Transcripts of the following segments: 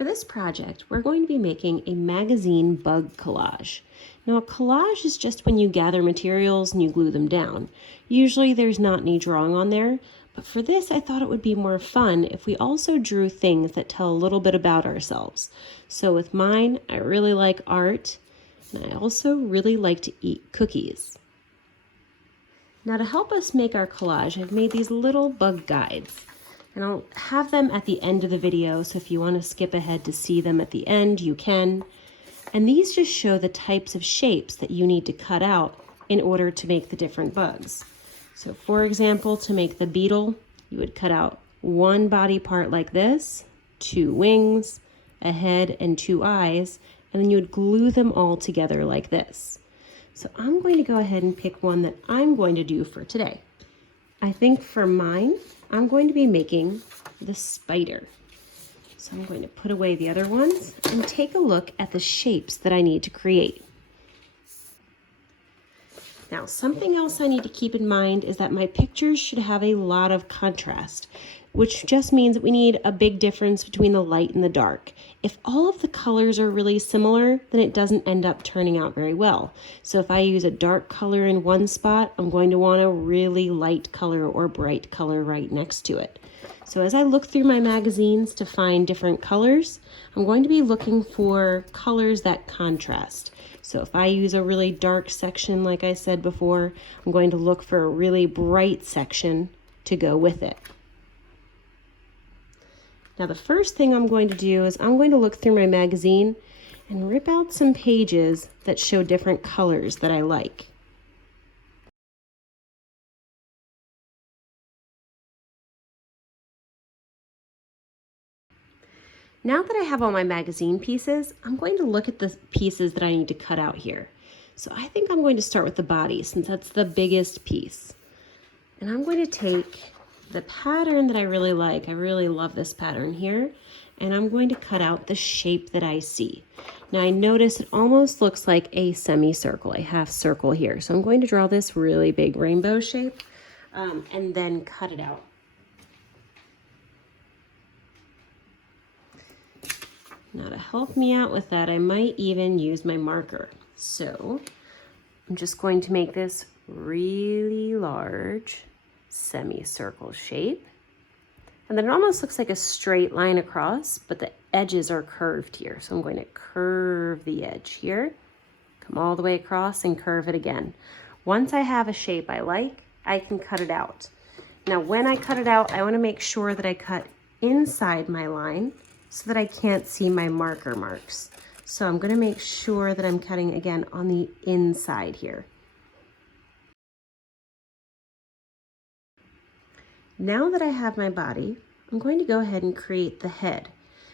For this project, we're going to be making a magazine bug collage. Now, a collage is just when you gather materials and you glue them down. Usually there's not any drawing on there, but for this I thought it would be more fun if we also drew things that tell a little bit about ourselves. So with mine, I really like art, and I also really like to eat cookies. Now to help us make our collage, I've made these little bug guides. And I'll have them at the end of the video, so if you want to skip ahead to see them at the end, you can. And these just show the types of shapes that you need to cut out in order to make the different bugs. So for example, to make the beetle, you would cut out one body part like this, 2 wings, a head, and 2 eyes, and then you would glue them all together like this. So I'm going to go ahead and pick one that I'm going to do for today. I think for mine, I'm going to be making the spider. So I'm going to put away the other ones and take a look at the shapes that I need to create. Now, something else I need to keep in mind is that my pictures should have a lot of contrast, which just means that we need a big difference between the light and the dark. If all of the colors are really similar, then it doesn't end up turning out very well. So if I use a dark color in one spot, I'm going to want a really light color or bright color right next to it. So as I look through my magazines to find different colors, I'm going to be looking for colors that contrast. So if I use a really dark section, like I said before, I'm going to look for a really bright section to go with it. Now the first thing I'm going to do is I'm going to look through my magazine and rip out some pages that show different colors that I like. Now that I have all my magazine pieces, I'm going to look at the pieces that I need to cut out here. So I think I'm going to start with the body since that's the biggest piece. And I'm going to take the pattern that I really like. I really love this pattern here. And I'm going to cut out the shape that I see. Now I notice it almost looks like a semicircle, a half circle here. So I'm going to draw this really big rainbow shape and then cut it out. Now to help me out with that, I might even use my marker. So I'm just going to make this really large semicircle shape. And then it almost looks like a straight line across, but the edges are curved here. So I'm going to curve the edge here, come all the way across and curve it again. Once I have a shape I like, I can cut it out. Now when I cut it out, I want to make sure that I cut inside my line so that I can't see my marker marks. So I'm going to make sure that I'm cutting again on the inside here. Now that I have my body, I'm going to go ahead and create the head.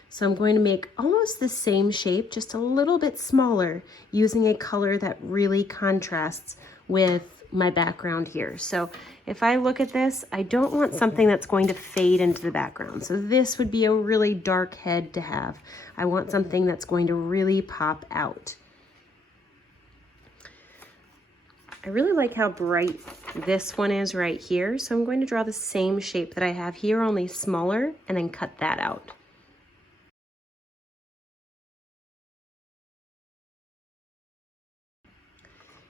So I'm going to make almost the same shape, just a little bit smaller, using a color that really contrasts with my background here. So if I look at this, I don't want something that's going to fade into the background. So this would be a really dark head to have. I want something that's going to really pop out. I really like how bright this one is right here. So I'm going to draw the same shape that I have here, only smaller, and then cut that out.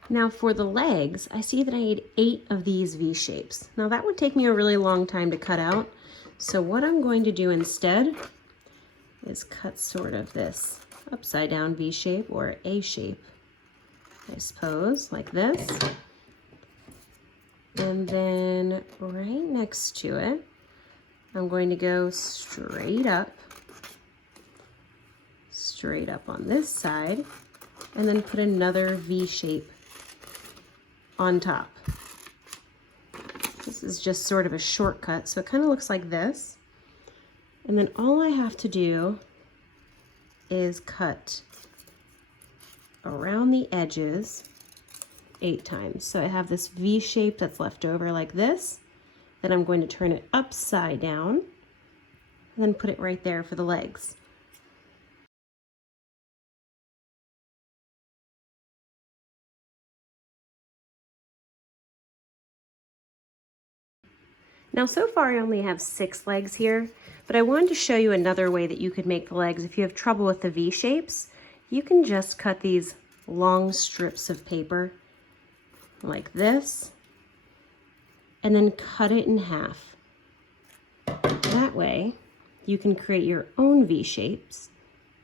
Now for the legs, I see that I need 8 of these V shapes. Now that would take me a really long time to cut out. So what I'm going to do instead is cut sort of this upside down V shape or A shape, I suppose, like this. And then right next to it, I'm going to go straight up on this side, and then put another V shape on top. This is just sort of a shortcut, so it kind of looks like this. And then all I have to do is cut around the edges 8 times. So I have this V shape that's left over like this. Then I'm going to turn it upside down and then put it right there for the legs. Now so far I only have 6 legs here, but I wanted to show you another way that you could make the legs. If you have trouble with the V shapes, you can just cut these long strips of paper like this, and then cut it in half. That way, you can create your own V shapes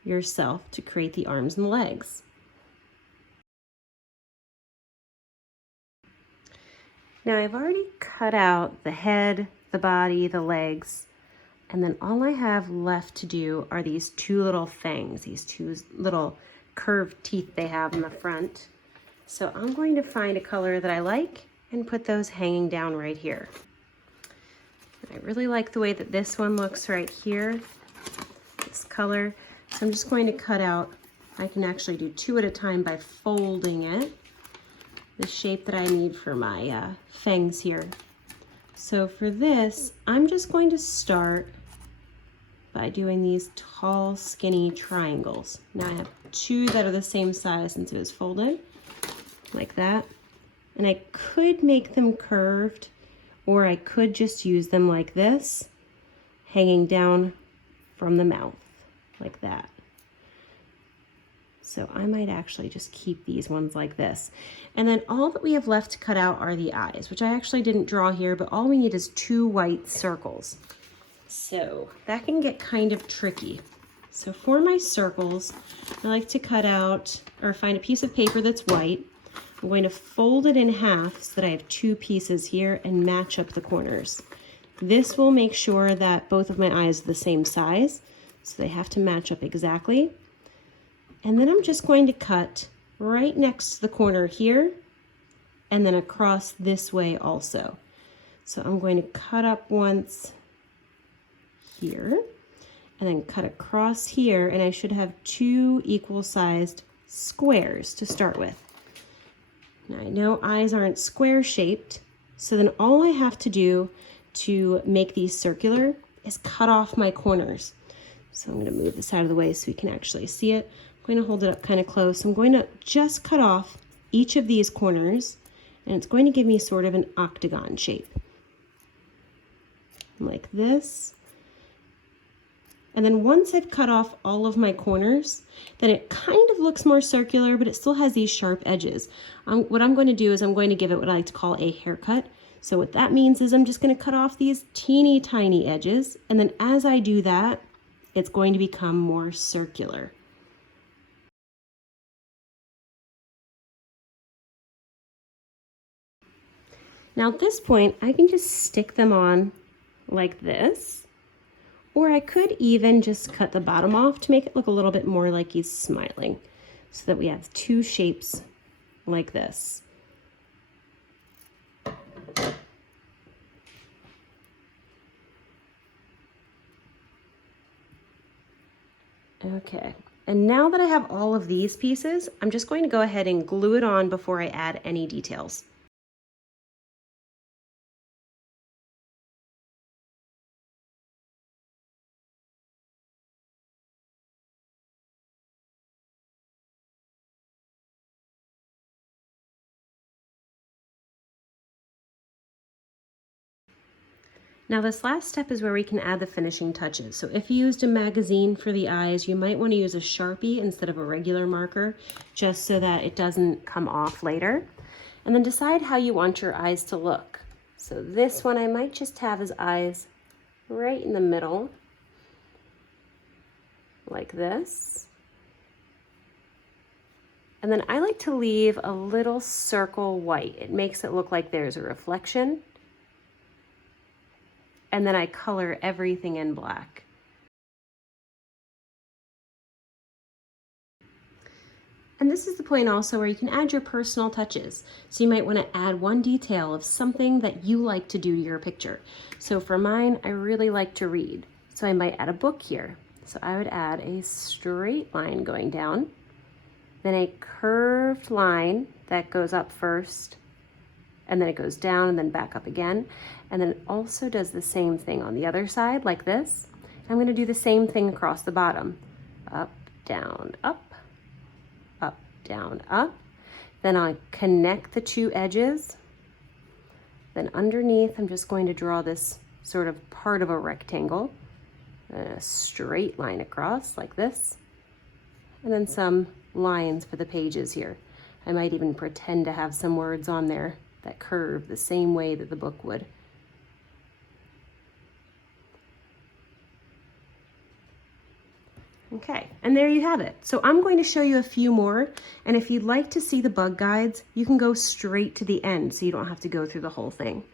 yourself to create the arms and legs. Now I've already cut out the head, the body, the legs, and then all I have left to do are these 2 little fangs, these 2 little curved teeth they have in the front. So I'm going to find a color that I like and put those hanging down right here. I really like the way that this one looks right here, this color. So I'm just going to cut out, I can actually do 2 at a time by folding it, the shape that I need for my fangs here. So for this, I'm just going to start by doing these tall, skinny triangles. Now I have 2 that are the same size since it was folded, like that. And I could make them curved, or I could just use them like this, hanging down from the mouth, like that. So I might actually just keep these ones like this. And then all that we have left to cut out are the eyes, which I actually didn't draw here, but all we need is 2 white circles. So that can get kind of tricky. So for my circles, I like to cut out or find a piece of paper that's white. I'm going to fold it in half so that I have 2 pieces here and match up the corners. This will make sure that both of my eyes are the same size, so they have to match up exactly. And then I'm just going to cut right next to the corner here and then across this way also. So I'm going to cut up once here and then cut across here, and I should have 2 equal sized squares to start with. Now I know eyes aren't square shaped, so then all I have to do to make these circular is cut off my corners. So I'm going to move this out of the way so we can actually see it. I'm going to hold it up kind of close. I'm going to just cut off each of these corners, and it's going to give me sort of an octagon shape. Like this. And then once I've cut off all of my corners, then it kind of looks more circular, but it still has these sharp edges. What I'm going to do is I'm going to give it what I like to call a haircut. So what that means is I'm just going to cut off these teeny tiny edges, and then as I do that, it's going to become more circular. Now at this point, I can just stick them on like this. Or I could even just cut the bottom off to make it look a little bit more like he's smiling, so that we have 2 shapes like this. Okay, and now that I have all of these pieces, I'm just going to go ahead and glue it on before I add any details. Now this last step is where we can add the finishing touches. So if you used a magazine for the eyes, you might want to use a Sharpie instead of a regular marker, just so that it doesn't come off later. And then decide how you want your eyes to look. So this one I might just have his eyes right in the middle, like this. And then I like to leave a little circle white. It makes it look like there's a reflection. And then I color everything in black. And this is the point also where you can add your personal touches. So you might want to add one detail of something that you like to do to your picture. So for mine, I really like to read. So I might add a book here. So I would add a straight line going down, then a curved line that goes up first, and then it goes down and then back up again. And then it also does the same thing on the other side like this. I'm going to do the same thing across the bottom. Up, down, up, down, up. Then I connect the 2 edges Then underneath, I'm just going to draw this sort of part of a rectangle, a straight line across like this, and then some lines for the pages here. I might even pretend to have some words on there that curve the same way that the book would. Okay, and there you have it. So I'm going to show you a few more, and if you'd like to see the bug guides, you can go straight to the end so you don't have to go through the whole thing.